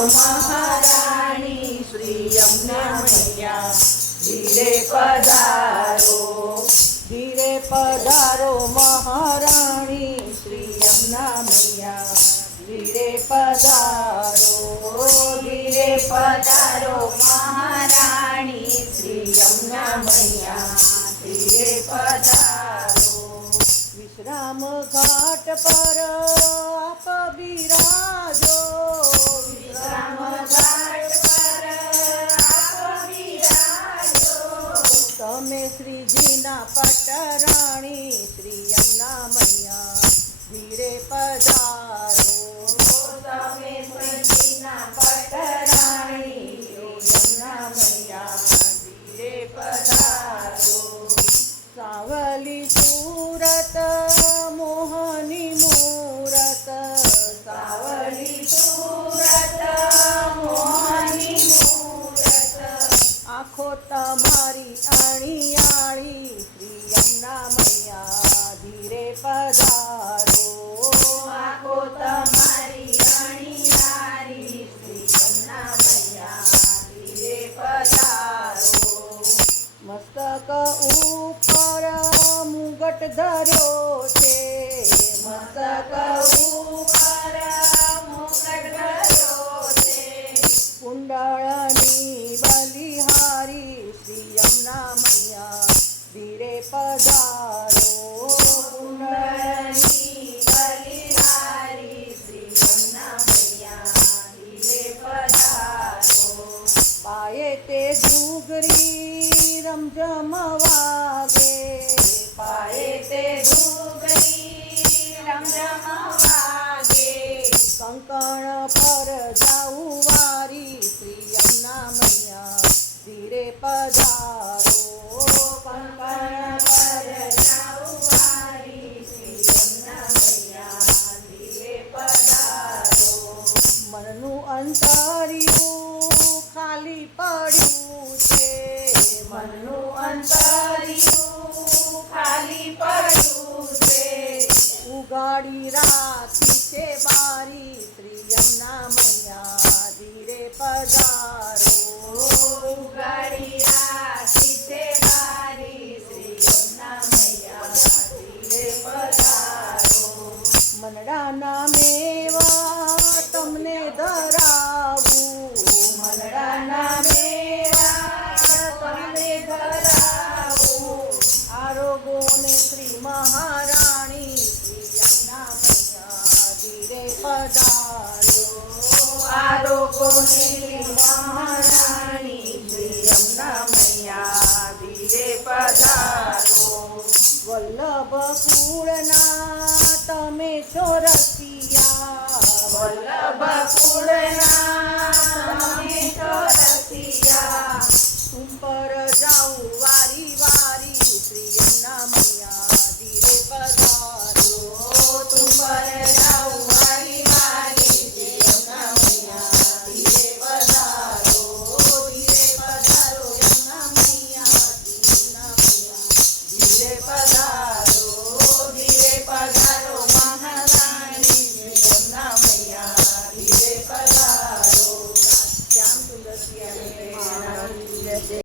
મહારાણી શ્રી યમુના મૈયા ધીરે પધારો ધીરે પધારો મહારાણી શ્રી યમુના મૈયા ધીરે પધારો ધીરે પધારો મહારાણી શ્રી યમુના મૈયા ધીરે પધારો વિશ્રામ ઘાટ પર આપ બિરાજો વિશ્રામ ઘાટ પર આપ બિરાજો તમે શ્રીજીના પટરાણી શ્રી યમુના મૈયા ધીરે પધારો તમે શ્રીજીના પટરાણી યમુના મૈયા ધીરે પધારો સાવલી સુરત મોહની મૂરત સાવલી સુરત મોહની મૂરત આંખો તમારી અણિયાળી શ્રી યમુના મૈયા ધીરે પધારો આંખો તમારી અણિયાળી શ્રી યમુના મૈયા ધીરે પધારો મસ્તક ઉપર મુગટ ધર્યો છે મસ્તક ઉપર મુકટ ધર્યો છે કુંડળની બલિહારી શ્રી યમુના મૈયા ધીરે પધારો કુંડળની બલિહારી શ્રી યમુના મૈયા ધીરે પધારો પાયે તે ઘૂઘરી રમઝમ વાગે પાયે તે ઘૂઘરી રમઝમ વાગે કંકણ પર જાઉં વારી શ્રી યમુના મૈયા ધીરે પધારો કંકણ પર જાઉં વારી શ્રી યમુના મૈયા ધીરે પધારો મનનું અંતરિયું ખાલી પડ્યું છે મનનું અંતરિયું ખાલી પડ્યું છે ઉગાડી રાખી છે બારી શ્રી યમુના મૈયા ધીરે પધારો ઉગાડી રાખી છે બારી શ્રી યમુના મૈયા ધીરે પધારો મનડાના મેવા તમને ધરાવું મનડાના મેવા તમને ધરાવું આરોગોને શ્રી મહારાણી શ્રી યમુના મૈયા ધીરે પધારો આરોગોની મહારાણી શ્રી યમુના મૈયા ધીરે પધારો વલ્લભ કુળના તમે છો રસિયા વલ્લભ કુળના તમે તો રસિયા ઉપર